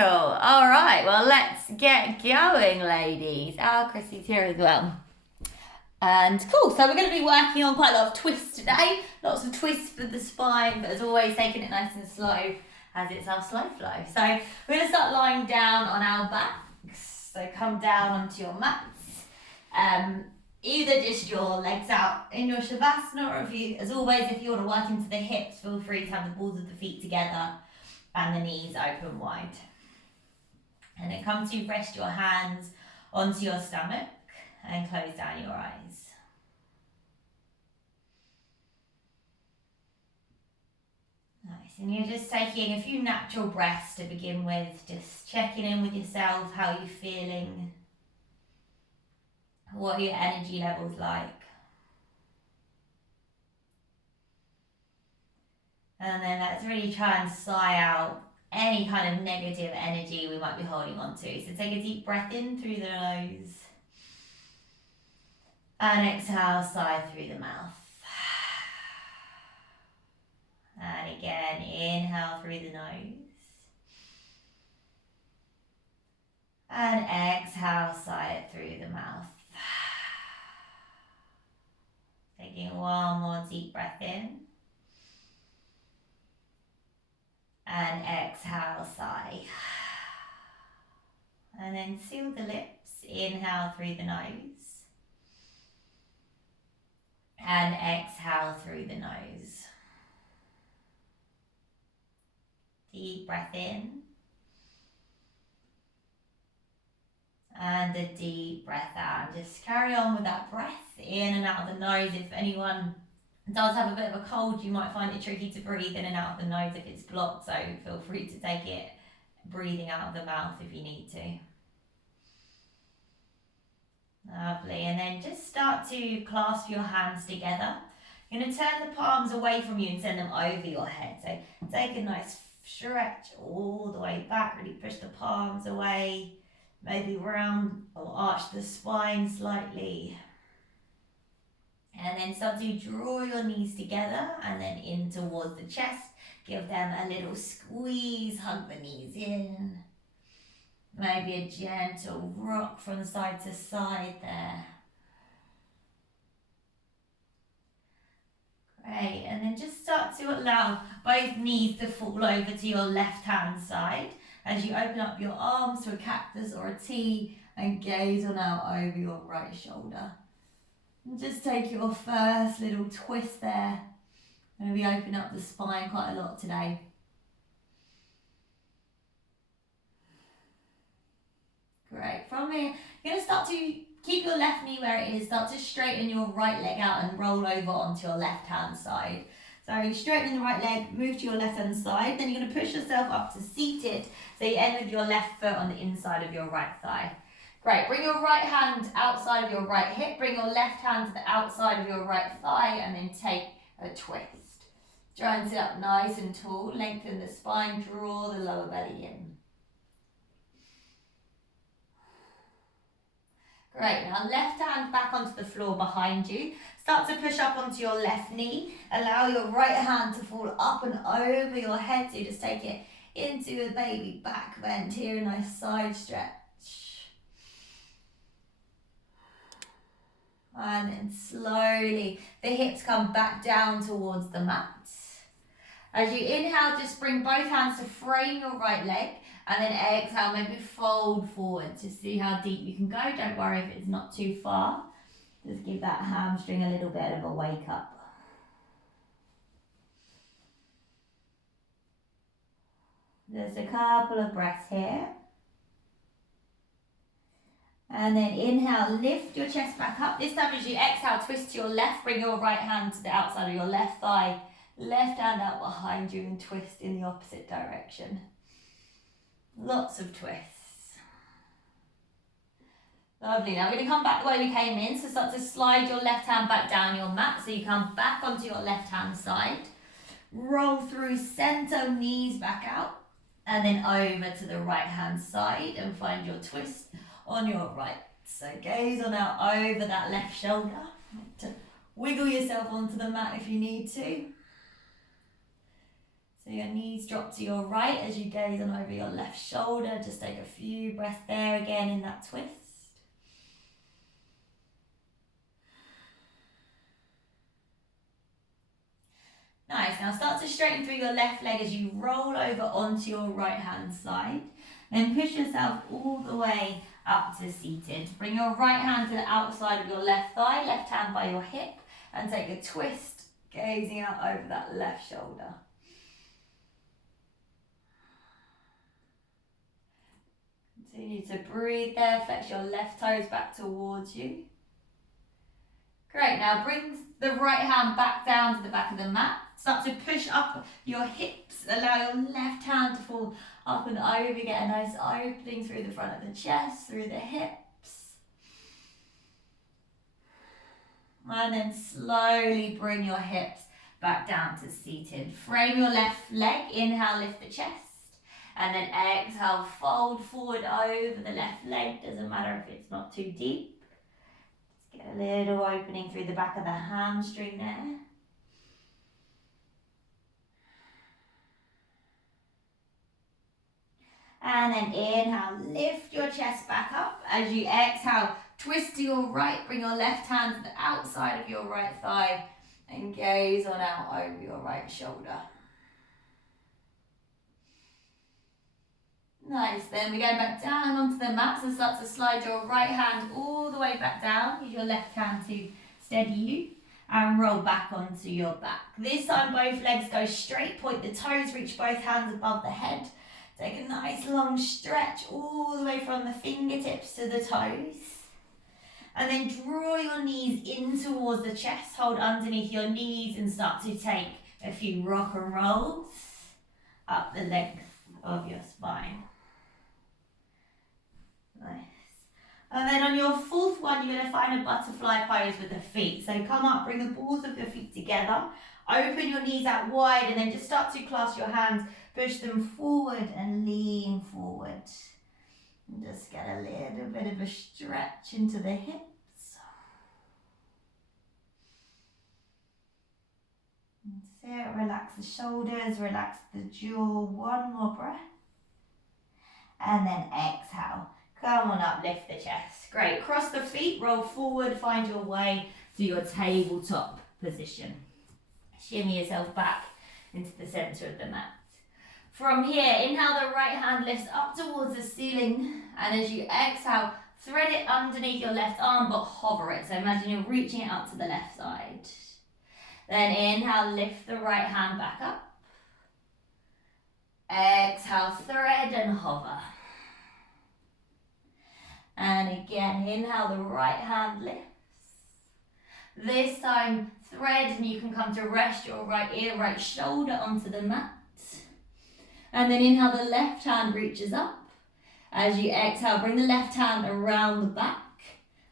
Cool. All right. Well, let's get going, ladies. Chrissy's here as well. And cool. So we're going to be working on quite a lot of twists today. Lots of twists for the spine, but as always, taking it nice and slow as it's our slow flow. So we're going to start lying down on our backs. So come down onto your mats. Either just your legs out in your shavasana, or if you, as always, if you want to work into the hips, feel free to have the balls of the feet together and the knees open wide. And then come to rest your hands onto your stomach and close down your eyes. Nice, and you're just taking a few natural breaths to begin with, just checking in with yourself, how you're feeling, what are your energy levels like. And then let's really try and sigh out any kind of negative energy we might be holding on to. So take a deep breath in through the nose. And exhale, sigh through the mouth. And again, inhale through the nose. And exhale, sigh it through the mouth. Taking one more deep breath in. And exhale, sigh. And then seal the lips. Inhale through the nose. And exhale through the nose. Deep breath in. And a deep breath out. And just carry on with that breath in and out of the nose. If anyone does have a bit of a cold, you might find it tricky to breathe in and out of the nose if it's blocked, so feel free to take it breathing out of the mouth if you need to. Lovely, and then just start to clasp your hands together. You're going to turn the palms away from you and send them over your head. So take a nice stretch all the way back, really push the palms away, maybe round or arch the spine slightly. And then start to draw your knees together and then in towards the chest. Give them a little squeeze, hug the knees in. Maybe a gentle rock from side to side there. Great, and then just start to allow both knees to fall over to your left hand side as you open up your arms to a cactus or a T and gaze on out over your right shoulder. And just take your first little twist there. And we open up the spine quite a lot today. Great. From here, you're going to start to keep your left knee where it is. Start to straighten your right leg out and roll over onto your left hand side. So straighten the right leg, move to your left hand side. Then you're going to push yourself up to seated. So you end with your left foot on the inside of your right thigh. Great, bring your right hand outside of your right hip, bring your left hand to the outside of your right thigh and then take a twist. Try and sit up nice and tall, lengthen the spine, draw the lower belly in. Great, now left hand back onto the floor behind you. Start to push up onto your left knee. Allow your right hand to fall up and over your head. So you just take it into a baby back bend here, a nice side stretch. And then slowly the hips come back down towards the mat. As you inhale, just bring both hands to frame your right leg. And then exhale, maybe fold forward to see how deep you can go. Don't worry if it's not too far. Just give that hamstring a little bit of a wake up. Just a couple of breaths here. And then inhale, lift your chest back up. This time as you exhale, twist to your left, bring your right hand to the outside of your left thigh. Left hand out behind you and twist in the opposite direction. Lots of twists. Lovely. Now we're going to come back the way we came in. So start to slide your left hand back down your mat. So you come back onto your left hand side. Roll through center, knees back out. And then over to the right hand side and find your twist on your right. So gaze on out over that left shoulder. To wiggle yourself onto the mat if you need to. So your knees drop to your right as you gaze on over your left shoulder. Just take a few breaths there again in that twist. Nice, now start to straighten through your left leg as you roll over onto your right hand side. Then push yourself all the way up to seated. Bring your right hand to the outside of your left thigh, left hand by your hip, and take a twist, gazing out over that left shoulder. Continue to breathe there, flex your left toes back towards you. Great, now bring the right hand back down to the back of the mat. Start to push up your hips, allow your left hand to fall up and over, get a nice opening through the front of the chest, through the hips. And then slowly bring your hips back down to seated. Frame your left leg, inhale, lift the chest. And then exhale, fold forward over the left leg, doesn't matter if it's not too deep. Just get a little opening through the back of the hamstring there. And then inhale, lift your chest back up. As you exhale, twist to your right, bring your left hand to the outside of your right thigh and gaze on out over your right shoulder. Nice, then we're going back down onto the mat, so start to slide your right hand all the way back down. Use your left hand to steady you and roll back onto your back. This time both legs go straight, point the toes, reach both hands above the head. Take a nice long stretch all the way from the fingertips to the toes. And then draw your knees in towards the chest, hold underneath your knees and start to take a few rock and rolls up the length of your spine. Nice. And then on your fourth one, you're going to find a butterfly pose with the feet. So come up, bring the balls of your feet together, open your knees out wide, and then just start to clasp your hands, push them forward and lean forward. And just get a little bit of a stretch into the hips. That's it, relax the shoulders, relax the jaw, one more breath. And then exhale. Come on up, lift the chest. Great, cross the feet, roll forward, find your way to your tabletop position. Shimmy yourself back into the center of the mat. From here, inhale, the right hand lifts up towards the ceiling, and as you exhale, thread it underneath your left arm, but hover it. So imagine you're reaching it up to the left side. Then inhale, lift the right hand back up. Exhale, thread and hover. And again, inhale, the right hand lifts. This time, thread, and you can come to rest your right ear, right shoulder onto the mat. And then inhale, the left hand reaches up. As you exhale, bring the left hand around the back.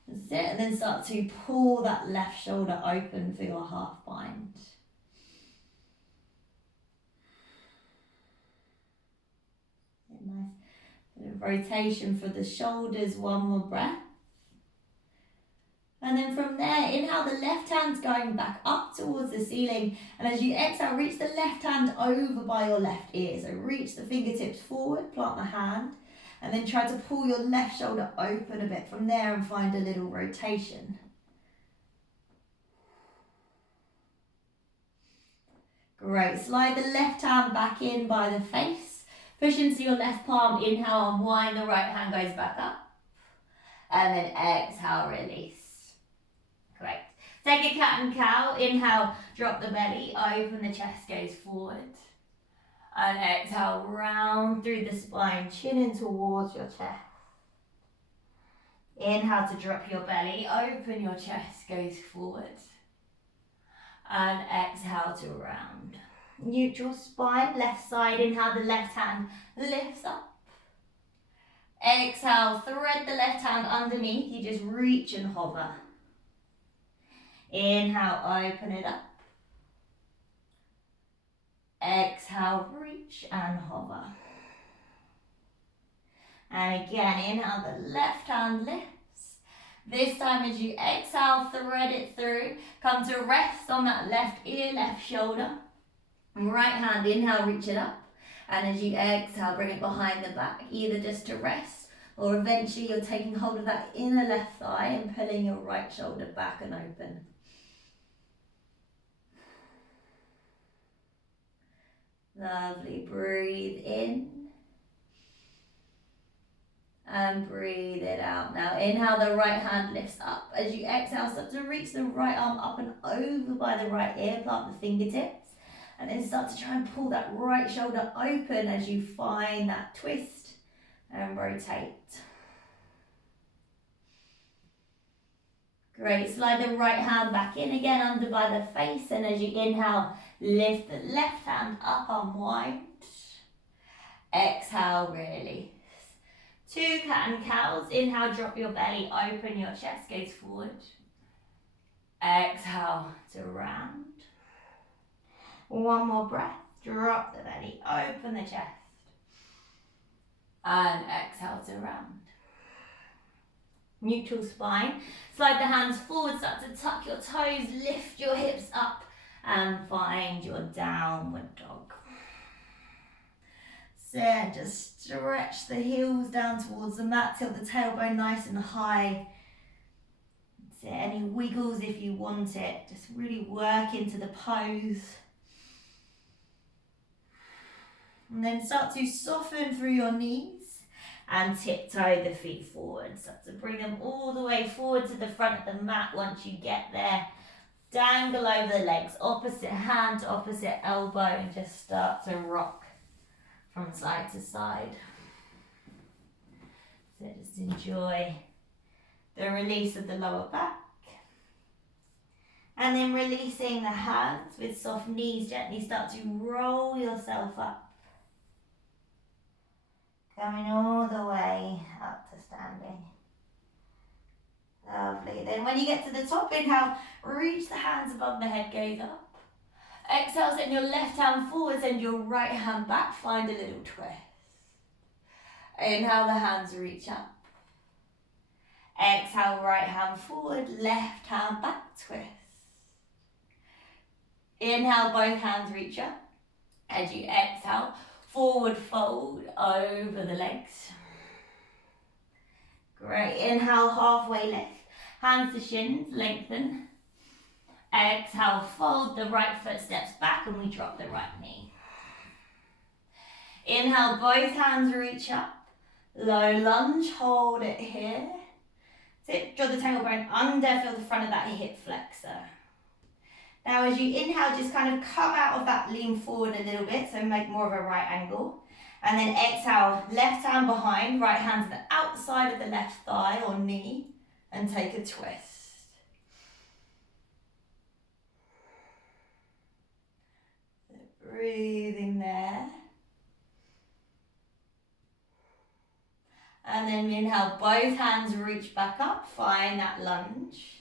That's it, and then start to pull that left shoulder open for your half bind. Nice. Rotation for the shoulders, one more breath. And then from there, inhale, the left hand's going back up towards the ceiling. And as you exhale, reach the left hand over by your left ear. So reach the fingertips forward, plant the hand, and then try to pull your left shoulder open a bit from there and find a little rotation. Great, slide the left hand back in by the face. Push into your left palm, inhale, unwind, the right hand goes back up. And then exhale, release. Great. Take a cat and cow, inhale, drop the belly, open the chest, gaze forward. And exhale, round through the spine, chin in towards your chest. Inhale to drop your belly, open your chest, gaze forward. And exhale to round. Neutral spine, left side, inhale, the left hand lifts up. Exhale, thread the left hand underneath, you just reach and hover. Inhale, open it up. Exhale, reach and hover. And again, inhale, the left hand lifts. This time as you exhale, thread it through. Come to rest on that left ear, left shoulder. Right hand, inhale, reach it up. And as you exhale, bring it behind the back, either just to rest or eventually you're taking hold of that inner left thigh and pulling your right shoulder back and open. Lovely. Breathe in. And breathe it out. Now inhale, the right hand lifts up. As you exhale, start to reach the right arm up and over by the right ear, plant the fingertips. And then start to try and pull that right shoulder open as you find that twist and rotate. Great, slide the right hand back in again under by the face, and as you inhale, lift the left hand up, unwind. Exhale, release. 2 cat and cows. Inhale, drop your belly, open your chest, gaze forward. Exhale to round. 1 more breath, drop the belly, open the chest. And exhale to round. Neutral spine. Slide the hands forward, start to tuck your toes, lift your hips up and find your downward dog. So just stretch the heels down towards the mat, tilt the tailbone nice and high. So any wiggles if you want it, just really work into the pose. And then start to soften through your knees and tiptoe the feet forward. Start to bring them all the way forward to the front of the mat once you get there. Dangle over the legs, opposite hand to opposite elbow, and just start to rock from side to side. So just enjoy the release of the lower back. And then releasing the hands with soft knees, gently start to roll yourself up. Coming all the way up to standing. Lovely. Then when you get to the top, inhale, reach the hands above the head, gaze up. Exhale, send your left hand forward, send your right hand back, find a little twist. Inhale, the hands reach up. Exhale, right hand forward, left hand back, twist. Inhale, both hands reach up. As you exhale, forward fold over the legs. Great. Inhale, halfway lift. Hands to shins, lengthen. Exhale, fold the right foot steps back and we drop the right knee. Inhale, both hands reach up. Low lunge, hold it here. Sit, draw the tailbone under, feel the front of that hip flexor. Now as you inhale, just kind of come out of that lean forward a little bit, so make more of a right angle. And then exhale, left hand behind, right hand to the outside of the left thigh or knee, and take a twist. So breathing there. And then inhale, both hands reach back up, find that lunge.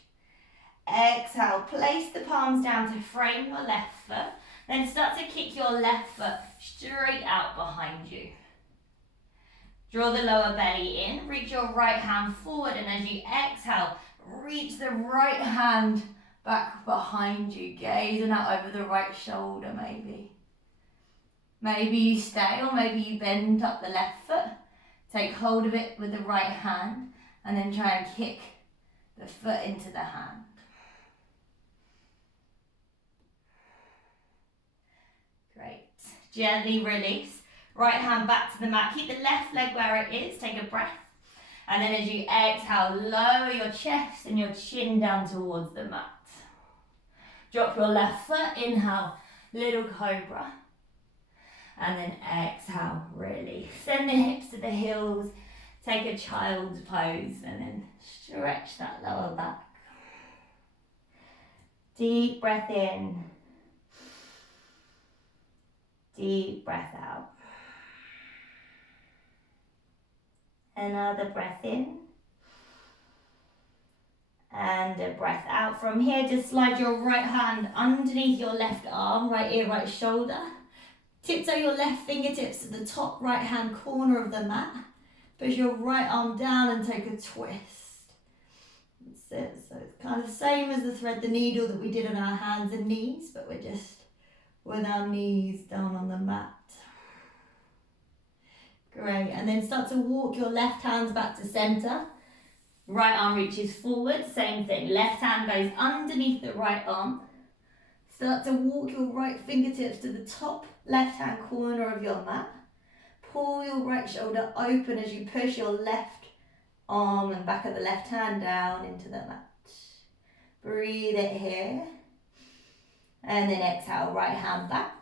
Exhale, place the palms down to frame your left foot. Then start to kick your left foot straight out behind you. Draw the lower belly in, reach your right hand forward, and as you exhale, reach the right hand back behind you, gazing out over the right shoulder maybe. Maybe you stay or maybe you bend up the left foot. Take hold of it with the right hand and then try and kick the foot into the hand. Great. Gently release. Right hand back to the mat. Keep the left leg where it is. Take a breath. And then as you exhale, lower your chest and your chin down towards the mat. Drop your left foot. Inhale, little cobra. And then exhale, release. Send the hips to the heels. Take a child's pose and then stretch that lower back. Deep breath in. Deep breath out. Another breath in. And a breath out. From here, just slide your right hand underneath your left arm, right ear, right shoulder. Tiptoe your left fingertips to the top right hand corner of the mat. Push your right arm down and take a twist. That's it. So it's kind of the same as the thread the needle that we did on our hands and knees, but we're just with our knees down on the mat. Great, and then start to walk your left hands back to center. Right arm reaches forward, same thing. Left hand goes underneath the right arm. Start to walk your right fingertips to the top left hand corner of your mat. Pull your right shoulder open as you push your left arm and back of the left hand down into the mat. Breathe it here. And then exhale, right hand back.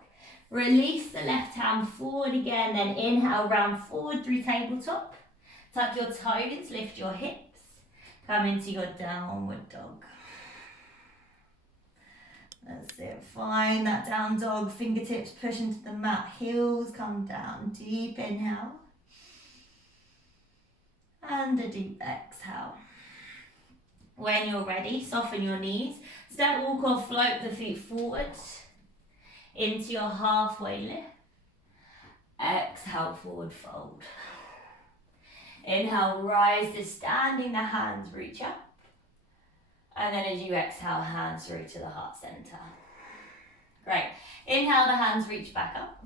Release the left hand forward again, then inhale, round forward through tabletop. Tuck your toes, lift your hips. Come into your downward dog. That's it, find that down dog, fingertips push into the mat, heels come down, deep inhale. And a deep exhale. When you're ready, soften your knees. Step, walk or float the feet forward into your halfway lift. Exhale, forward fold. Inhale, rise to standing, the hands reach up. And then as you exhale, hands through to the heart center. Great. Inhale, the hands reach back up.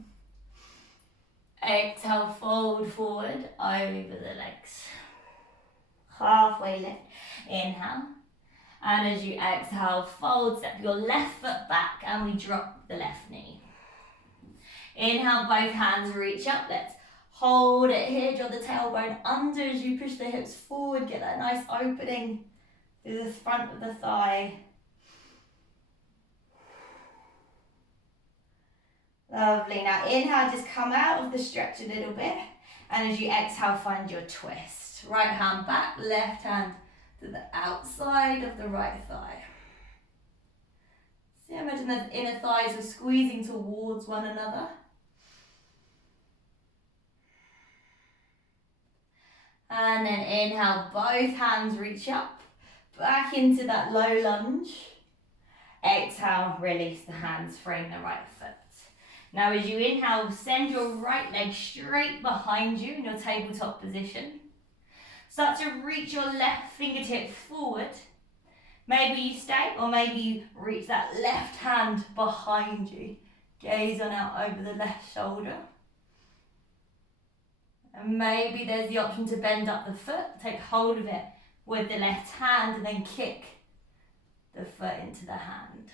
Exhale, fold forward over the legs. Halfway lift. Inhale. And as you exhale, fold, step your left foot back and we drop the left knee. Inhale, both hands reach up. Let's hold it here, draw the tailbone under as you push the hips forward. Get that nice opening through the front of the thigh. Lovely. Now inhale, just come out of the stretch a little bit. And as you exhale, find your twist. Right hand back, left hand to the outside of the right thigh. See, imagine the inner thighs are squeezing towards one another. And then inhale, both hands reach up, back into that low lunge. Exhale, release the hands, frame the right foot. Now as you inhale, send your right leg straight behind you in your tabletop position. Start to reach your left fingertips forward. Maybe you stay, or maybe you reach that left hand behind you. Gaze on out over the left shoulder. And maybe there's the option to bend up the foot, take hold of it with the left hand and then kick the foot into the hand.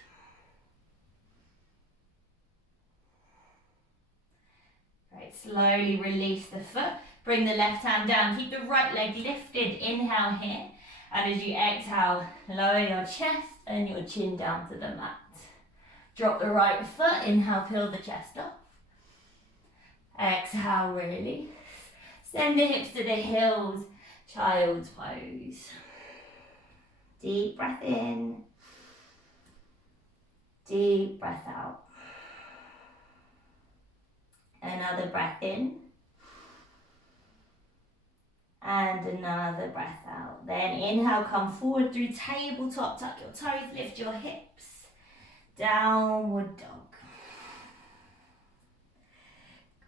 Great, slowly release the foot. Bring the left hand down, keep the right leg lifted, inhale here. And as you exhale, lower your chest and your chin down to the mat. Drop the right foot, inhale, peel the chest off. Exhale, release. Send the hips to the heels, child's pose. Deep breath in. Deep breath out. Another breath in. And another breath out. Then inhale, come forward through tabletop, tuck your toes, lift your hips. Downward dog.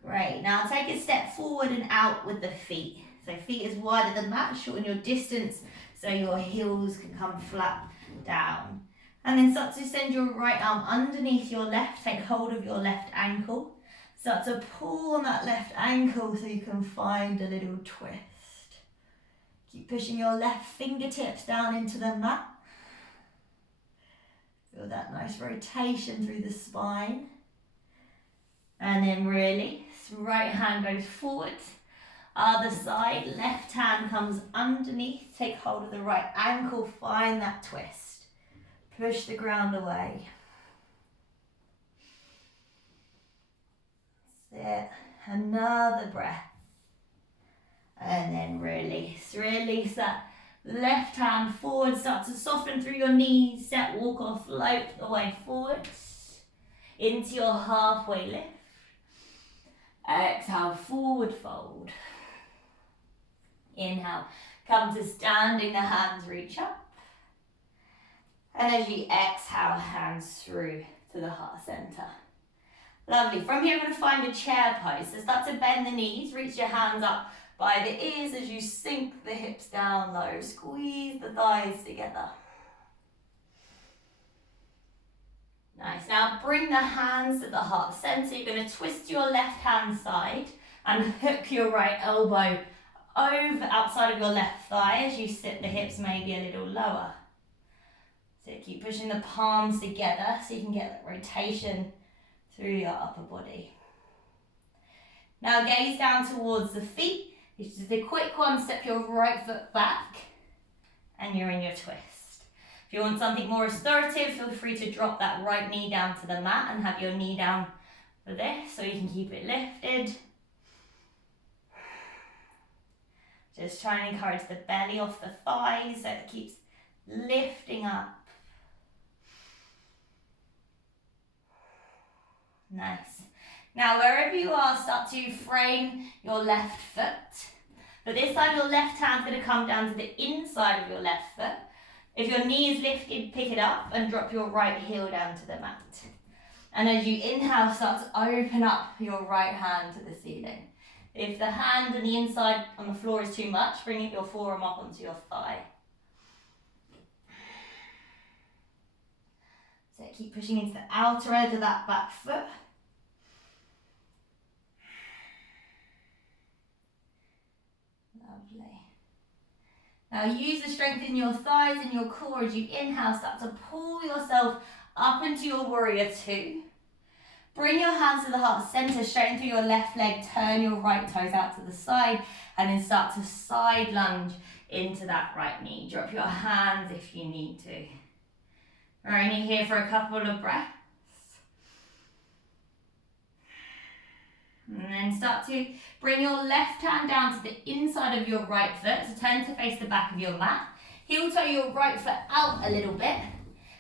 Great, now take a step forward and out with the feet. So feet as wide as the mat, shorten your distance so your heels can come flat down. And then start to send your right arm underneath your left, take hold of your left ankle. Start to pull on that left ankle so you can find a little twist. Keep pushing your left fingertips down into the mat. Feel that nice rotation through the spine. And then release. Right hand goes forward. Other side. Left hand comes underneath. Take hold of the right ankle. Find that twist. Push the ground away. That's it. Another breath. And then release. Release that left hand forward. Start to soften through your knees. Step, walk or float the way forwards. Into your halfway lift. Exhale, forward fold. Inhale, come to standing, the hands reach up. And as you exhale, hands through to the heart center. Lovely. From here, we're going to find a chair pose. So start to bend the knees, reach your hands up by the ears as you sink the hips down low. Squeeze the thighs together. Nice. Now bring the hands to the heart center. You're going to twist your left hand side and hook your right elbow over outside of your left thigh as you sit the hips maybe a little lower. So keep pushing the palms together so you can get that rotation through your upper body. Now gaze down towards the feet. This is a quick one. Step your right foot back and you're in your twist. If you want something more restorative, feel free to drop that right knee down to the mat and have your knee down for this so you can keep it lifted. Just try and encourage the belly off the thighs so it keeps lifting up. Nice. Now wherever you are, start to frame your left foot. But this time your left hand's going to come down to the inside of your left foot. If your knee is lifted, pick it up and drop your right heel down to the mat. And as you inhale, start to open up your right hand to the ceiling. If the hand and the inside on the floor is too much, bring your forearm up onto your thigh. So keep pushing into the outer edge of that back foot. Lovely. Now use the strength in your thighs and your core as you inhale. Start to pull yourself up into your warrior two. Bring your hands to the heart center, straighten through your left leg, turn your right toes out to the side, and then start to side lunge into that right knee. Drop your hands if you need to. We're only here for a couple of breaths. And then start to bring your left hand down to the inside of your right foot, so turn to face the back of your mat. Heel toe your right foot out a little bit.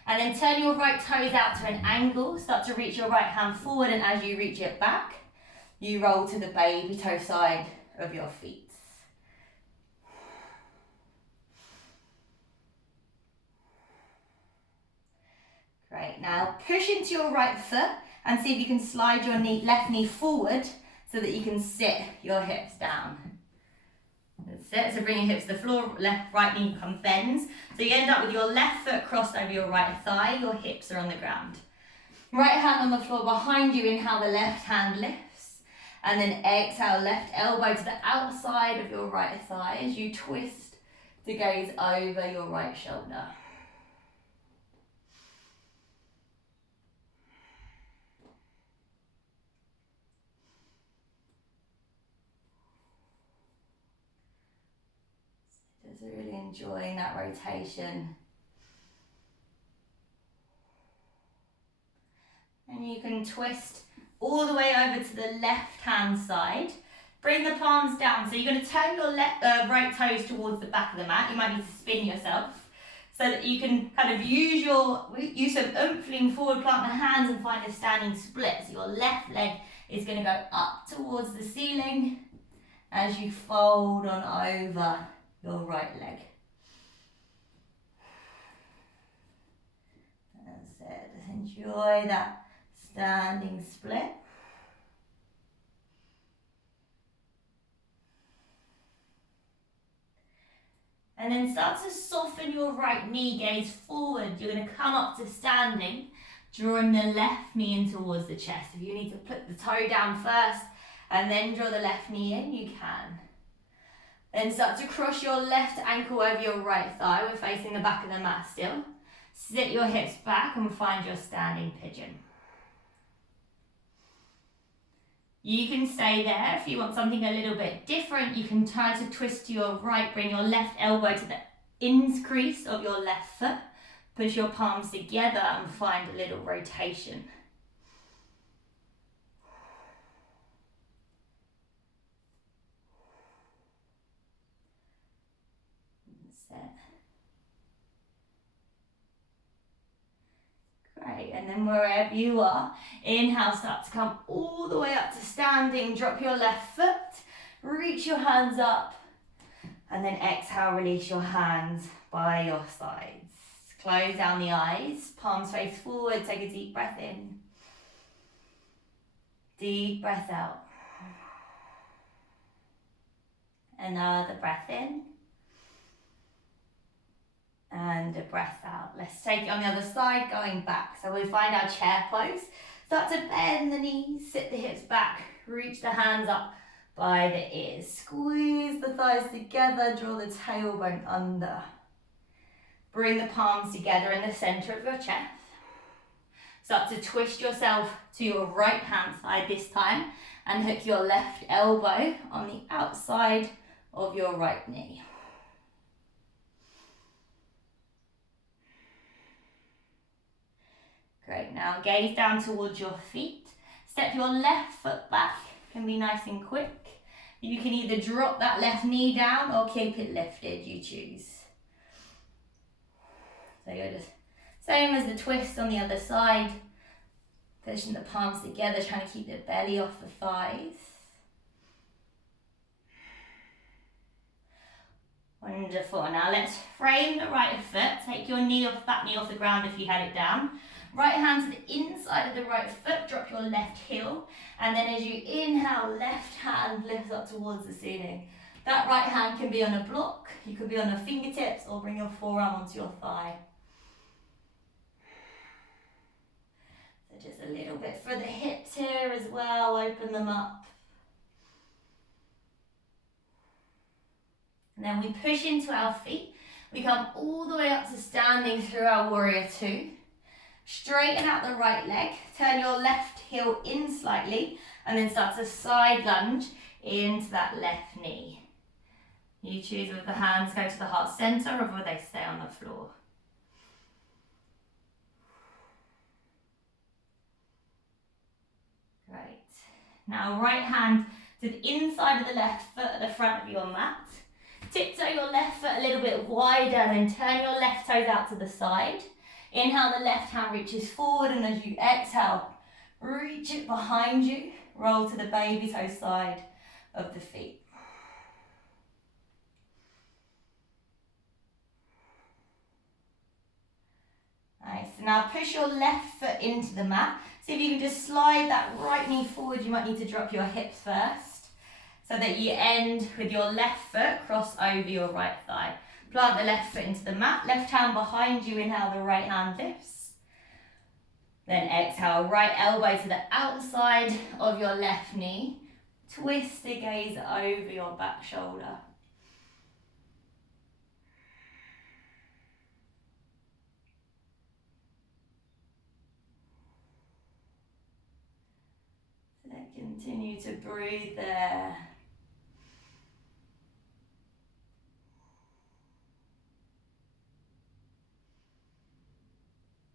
And then turn your right toes out to an angle. Start to reach your right hand forward, and as you reach it back, you roll to the baby toe side of your feet. Great, now push into your right foot and see if you can slide your left knee forward so that you can sit your hips down. That's it, so bring your hips to the floor, right knee bends. So you end up with your left foot crossed over your right thigh, your hips are on the ground. Right hand on the floor behind you, inhale the left hand lifts. And then exhale, left elbow to the outside of your right thigh as you twist to gaze over your right shoulder. Just really enjoying that rotation. And you can twist all the way over to the left hand side. Bring the palms down. So you're going to turn your right toes towards the back of the mat. You might need to spin yourself so that you can kind of use some oomph, lean forward, plant the hands and find a standing split. So your left leg is going to go up towards the ceiling as you fold on over your right leg. That's it. Just enjoy that standing split. And then start to soften your right knee, gaze forward. You're going to come up to standing, drawing the left knee in towards the chest. If you need to put the toe down first and then draw the left knee in, you can. Then start to cross your left ankle over your right thigh. We're facing the back of the mat still. Sit your hips back and find your standing pigeon. You can stay there. If you want something a little bit different, you can try to twist to your right, bring your left elbow to the increase of your left foot. Push your palms together and find a little rotation. That's it. Great, and then wherever you are, inhale, start to come all the way up to standing. Drop your left foot, reach your hands up, and then exhale, release your hands by your sides. Close down the eyes, palms face forward, take a deep breath in. Deep breath out. Another breath in. And a breath out. Let's take it on the other side, going back. So we find our chair pose. Start to bend the knees, sit the hips back, reach the hands up by the ears. Squeeze the thighs together, draw the tailbone under. Bring the palms together in the center of your chest. Start to twist yourself to your right hand side this time and hook your left elbow on the outside of your right knee. Great, now gaze down towards your feet. Step your left foot back, can be nice and quick. You can either drop that left knee down or keep it lifted, you choose. So you're just, same as the twist on the other side, pushing the palms together, trying to keep the belly off the thighs. Wonderful, now let's frame the right foot, take your back knee off the ground if you had it down. Right hand to the inside of the right foot, drop your left heel, and then as you inhale, left hand lifts up towards the ceiling. That right hand can be on a block, you could be on the fingertips, or bring your forearm onto your thigh. So just a little bit for the hips here as well, open them up. And then we push into our feet, we come all the way up to standing through our warrior two. Straighten out the right leg, turn your left heel in slightly, and then start to side lunge into that left knee. You choose whether the hands go to the heart center or whether they stay on the floor. Great. Now right hand to the inside of the left foot at the front of your mat. Tiptoe your left foot a little bit wider and then turn your left toes out to the side. Inhale, the left hand reaches forward, and as you exhale, reach it behind you, roll to the baby toe side of the feet. Nice, so now push your left foot into the mat. See if you can just slide that right knee forward. You might need to drop your hips first, so that you end with your left foot cross over your right thigh. Plant the left foot into the mat, left hand behind you, inhale, the right hand lifts. Then exhale, right elbow to the outside of your left knee. Twist the gaze over your back shoulder. So then continue to breathe there.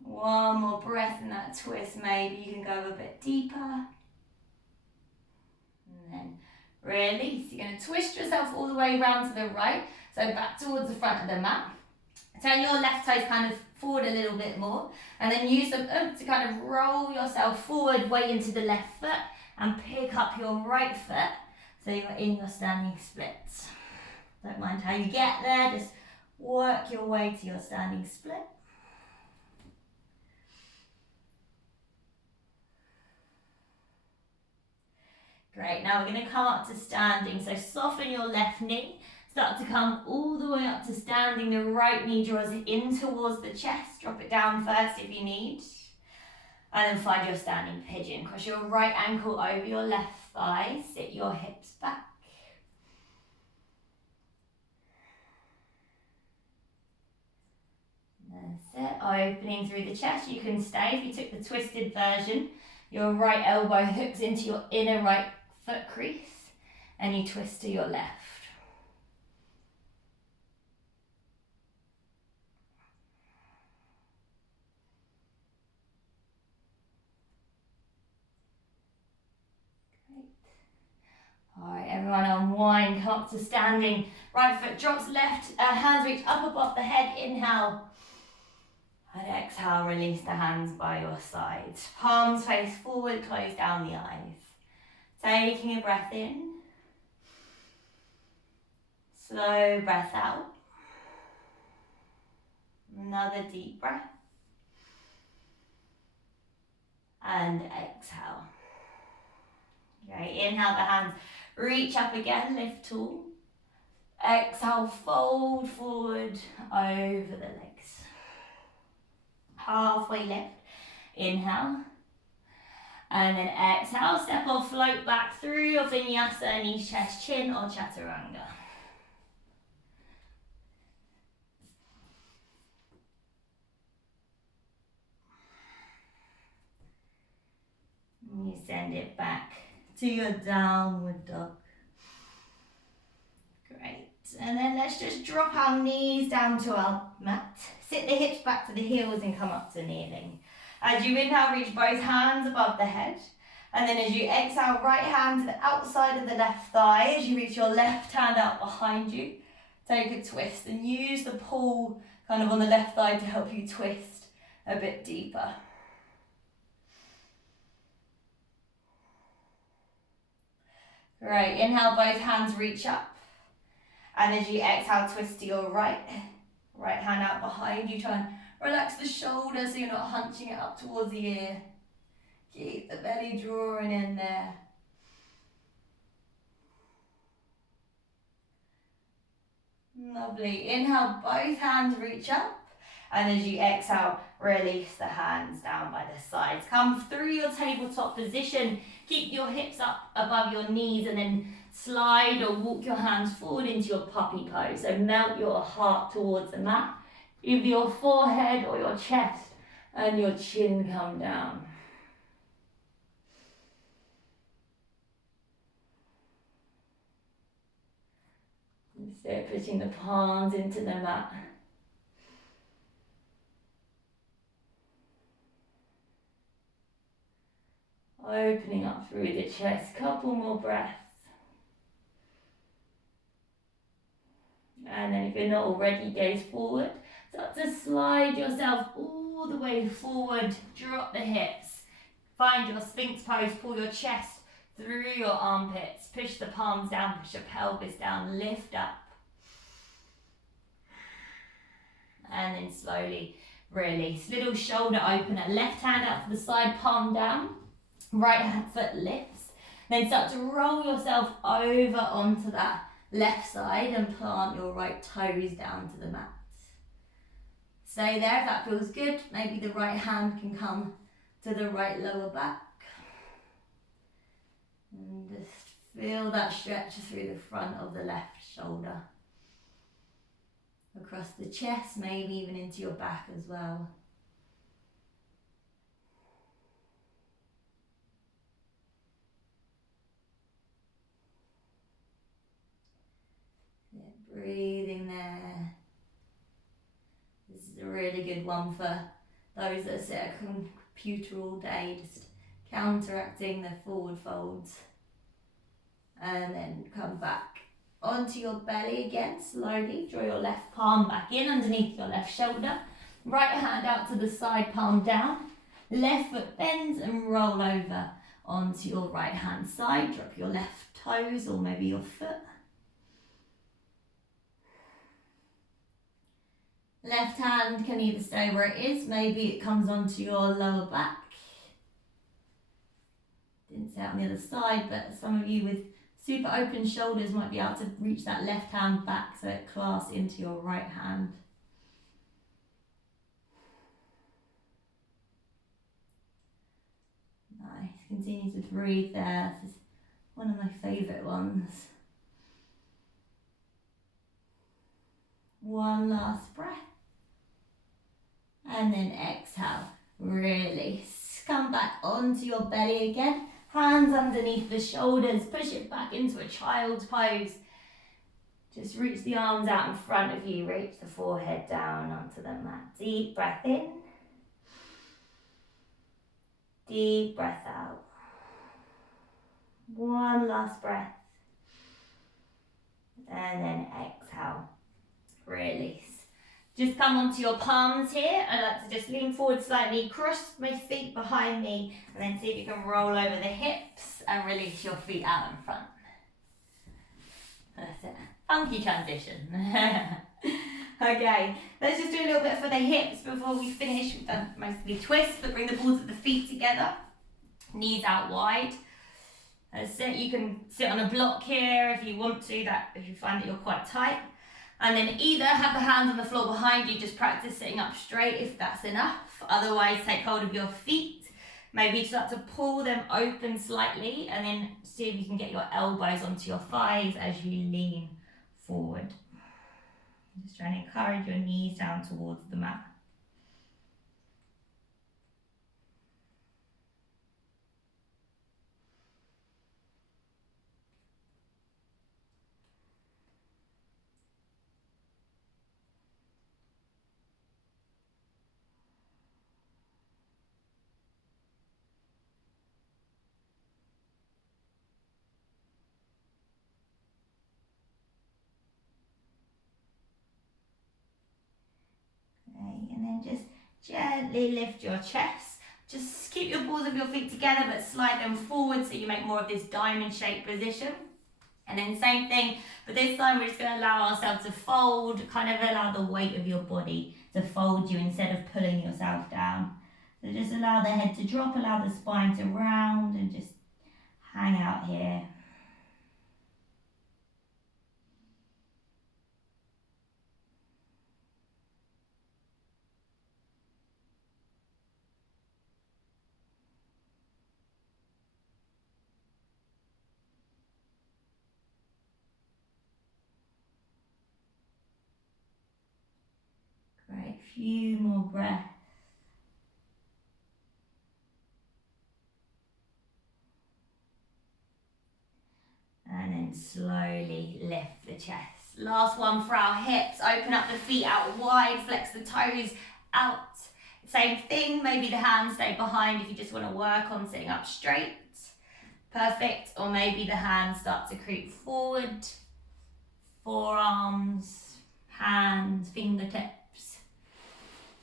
One more breath in that twist, maybe you can go a bit deeper. And then release. You're going to twist yourself all the way around to the right, so back towards the front of the mat. Turn your left toes kind of forward a little bit more, and then use them to kind of roll yourself forward, weight into the left foot, and pick up your right foot, so you're in your standing splits. Don't mind how you get there, just work your way to your standing split. Great, now we're going to come up to standing, so soften your left knee, start to come all the way up to standing, the right knee draws in towards the chest, drop it down first if you need, and then find your standing pigeon. Cross your right ankle over your left thigh, sit your hips back. That's it, opening through the chest, you can stay. If you took the twisted version, your right elbow hooks into your inner right foot crease and you twist to your left. Great. All right, everyone unwind, come up to standing. Right foot drops left, hands reach up above the head, inhale. And exhale, release the hands by your sides. Palms face forward, close down the eyes. Taking a breath in. Slow breath out. Another deep breath. And exhale. Okay, inhale, the hands reach up again, lift tall. Exhale, fold forward over the legs. Halfway lift. Inhale. And then exhale, step or float back through your vinyasa, knees, chest, chin, or chaturanga. And you send it back to your downward dog. Great. And then let's just drop our knees down to our mat. Sit the hips back to the heels and come up to kneeling. As you inhale, reach both hands above the head. And then as you exhale, right hand to the outside of the left thigh. As you reach your left hand out behind you, take a twist and use the pull kind of on the left thigh to help you twist a bit deeper. Great, inhale, both hands reach up. And as you exhale, twist to your right. Right hand out behind you, try and relax the shoulder so you're not hunching it up towards the ear. Keep the belly drawing in there. Lovely. Inhale, both hands reach up. And as you exhale, release the hands down by the sides. Come through your tabletop position. Keep your hips up above your knees and then slide or walk your hands forward into your puppy pose. So melt your heart towards the mat. Either your forehead or your chest and your chin come down. So putting the palms into the mat. Opening up through the chest, couple more breaths. And then if you're not already, gaze forward. Start to slide yourself all the way forward, drop the hips. Find your Sphinx pose, pull your chest through your armpits. Push the palms down, push your pelvis down, lift up. And then slowly release. Little shoulder opener, left hand out to the side, palm down. Right hand foot lifts. Then start to roll yourself over onto that left side and plant your right toes down to the mat. Stay there if that feels good. Maybe the right hand can come to the right lower back. And just feel that stretch through the front of the left shoulder. Across the chest, maybe even into your back as well. Yeah, breathing there. This is a really good one for those that sit at a computer all day, just counteracting the forward folds. And then come back onto your belly again, slowly. Draw your left palm back in underneath your left shoulder. Right hand out to the side, palm down. Left foot bends and roll over onto your right hand side. Drop your left toes or maybe your foot. Left hand can either stay where it is, maybe it comes onto your lower back. Didn't say it on the other side, but some of you with super open shoulders might be able to reach that left hand back so it clasps into your right hand. Nice, continue to breathe there. This is one of my favourite ones. One last breath. And then exhale, release. Come back onto your belly again. Hands underneath the shoulders, push it back into a child's pose. Just reach the arms out in front of you, reach the forehead down onto the mat. Deep breath in. Deep breath out. One last breath. And then exhale, release. Just come onto your palms here. I like to just lean forward slightly, cross my feet behind me, and then see if you can roll over the hips and release your feet out in front. That's it. Funky transition. Okay, let's just do a little bit for the hips before we finish. We've done mostly twists, but bring the balls of the feet together. Knees out wide. You can sit on a block here if you want to, if you find that you're quite tight. And then either have the hands on the floor behind you, just practice sitting up straight if that's enough. Otherwise, take hold of your feet. Maybe start to pull them open slightly and then see if you can get your elbows onto your thighs as you lean forward. Just trying to encourage your knees down towards the mat. And then just gently lift your chest. Just keep your balls of your feet together but slide them forward so you make more of this diamond shaped position. And then same thing, but this time we're just going to allow ourselves to fold, kind of allow the weight of your body to fold you instead of pulling yourself down. So just allow the head to drop, allow the spine to round and just hang out here. Great, few more breaths. And then slowly lift the chest. Last one for our hips. Open up the feet out wide, flex the toes out. Same thing, maybe the hands stay behind if you just want to work on sitting up straight. Perfect. Or maybe the hands start to creep forward. Forearms, hands, fingertips.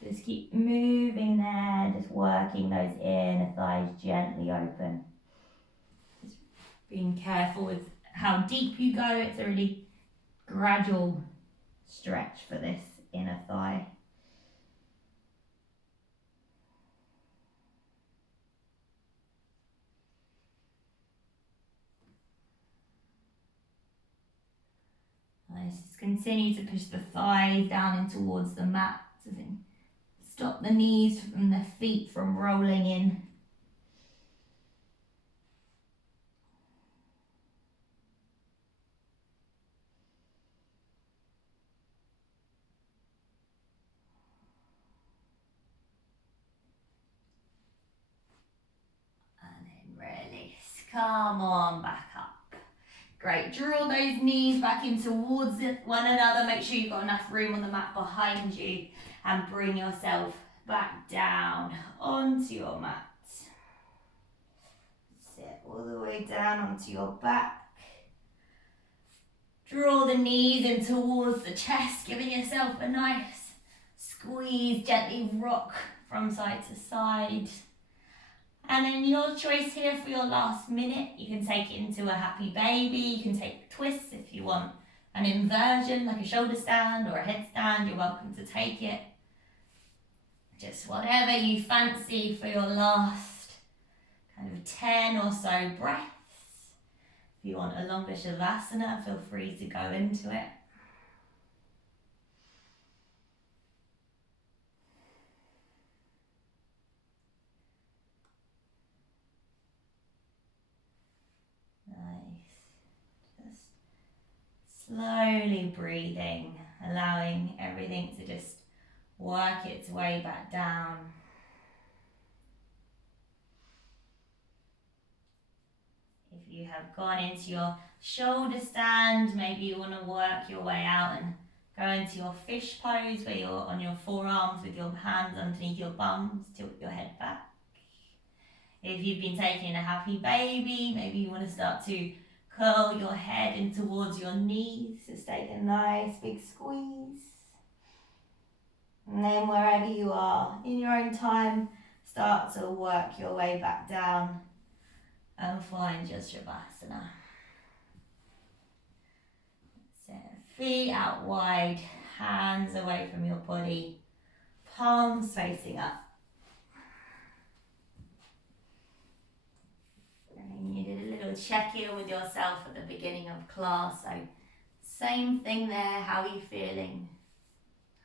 Just keep moving there, just working those inner thighs gently open. Just being careful with how deep you go. It's a really gradual stretch for this inner thigh. Nice. Just continue to push the thighs down in towards the mat. So then stop the knees from the feet from rolling in. Release. Come on, back up. Great. Draw those knees back in towards one another. Make sure you've got enough room on the mat behind you. And bring yourself back down onto your mat. Sit all the way down onto your back. Draw the knees in towards the chest, giving yourself a nice squeeze. Gently rock from side to side. And then your choice here for your last minute, you can take it into a happy baby, you can take twists if you want an inversion like a shoulder stand or a headstand, you're welcome to take it. Just whatever you fancy for your last kind of 10 or so breaths. If you want a longer Shavasana, feel free to go into it. Slowly breathing, allowing everything to just work its way back down. If you have gone into your shoulder stand, maybe you want to work your way out and go into your fish pose where you're on your forearms with your hands underneath your bums, tilt your head back. If you've been taking a happy baby, maybe you want to start to curl your head in towards your knees. Just take a nice big squeeze. And then wherever you are, in your own time, start to work your way back down and find your Shavasana. So feet out wide, hands away from your body, palms facing up. And you did a little little check-in with yourself at the beginning of class. So same thing there. How are you feeling?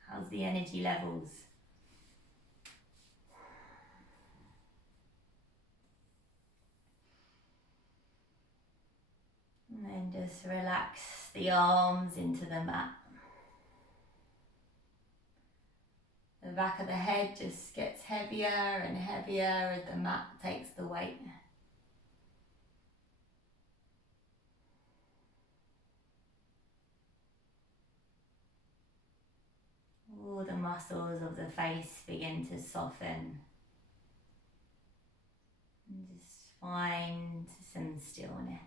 How's the energy levels? And then just relax the arms into the mat. The back of the head just gets heavier and heavier as the mat takes the weight. All the muscles of the face begin to soften. And just find some stillness.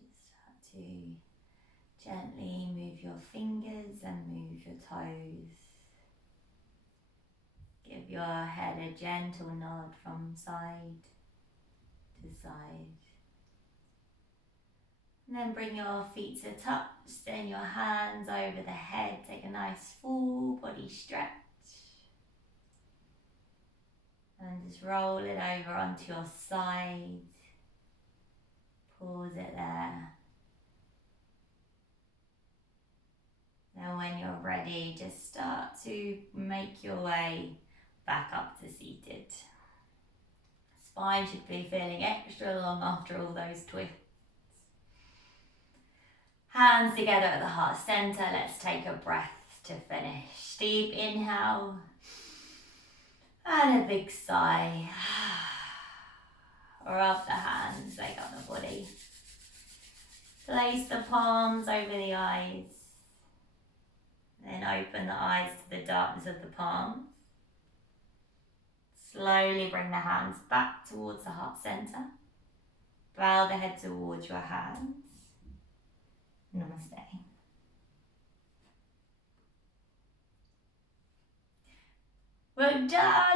Just start to gently move your fingers and move your toes. Give your head a gentle nod from side to side. And then bring your feet to touch, then your hands over the head. Take a nice full body stretch. And just roll it over onto your side. Pause it there. Then when you're ready, just start to make your way back up to seated. Spine should be feeling extra long after all those twists. Hands together at the heart center. Let's take a breath to finish. Deep inhale. And a big sigh. Rub the hands back on the body. Place the palms over the eyes. Then open the eyes to the darkness of the palms. Slowly bring the hands back towards the heart center. Bow the head towards your hands. Namaste. We're done.